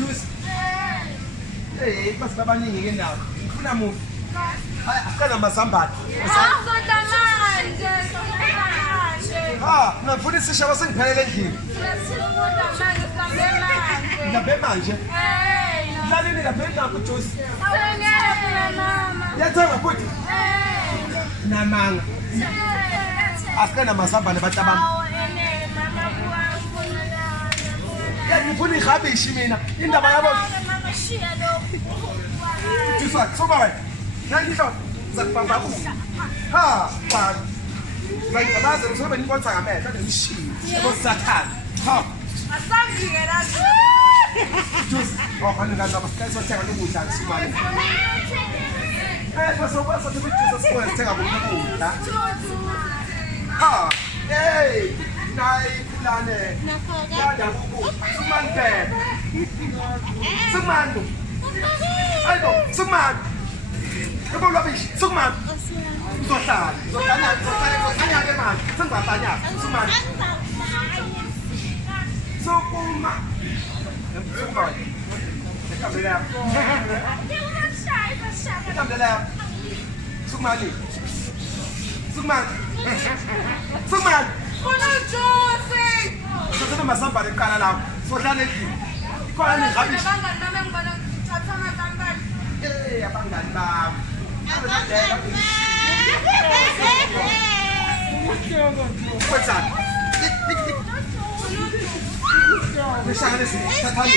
Juice. Hey, basi abaningi ke ndawo. Ufuna mufi. Hayi akana mazambane. Ha, ngifuna isishaba sengiphelele endlini. Ngabe manje? Lalini ngabe ngapho Juice. Yathenga futhi? Namanga. Asikana mazambane batabama. Ngifuna ihabishi mina. Indaba yabo. Juice, soba wena. Nangihlo zakubamba kuhle. Ha, baba. Ngayibaza ngizobe ngibonza ngamehlo ngishiye. Yebo sathana. Ha. Asangike la. Juice, khona ngazama sikayisothenga lokudla ngisimane. Bese kwasa ukuthi Juice sikwenze thenga ukudla. Ha. Hey, nayi plane. Yanda kuku. Sumande. Sumando. Ayo, sumando. Kabo labish, sumando. Zohlala ke manje sengibafanya sumani sokuma Kamera. Kamera. Sumani. Suman. Suman. Kuna Josi. Sasa masamba lekala la. Sohlale endlini. Ikhona ni rubbish. Abangani nami engibona ngithatha amazambane. Abangani bami. Kwenzani? Nishangane si, thathani.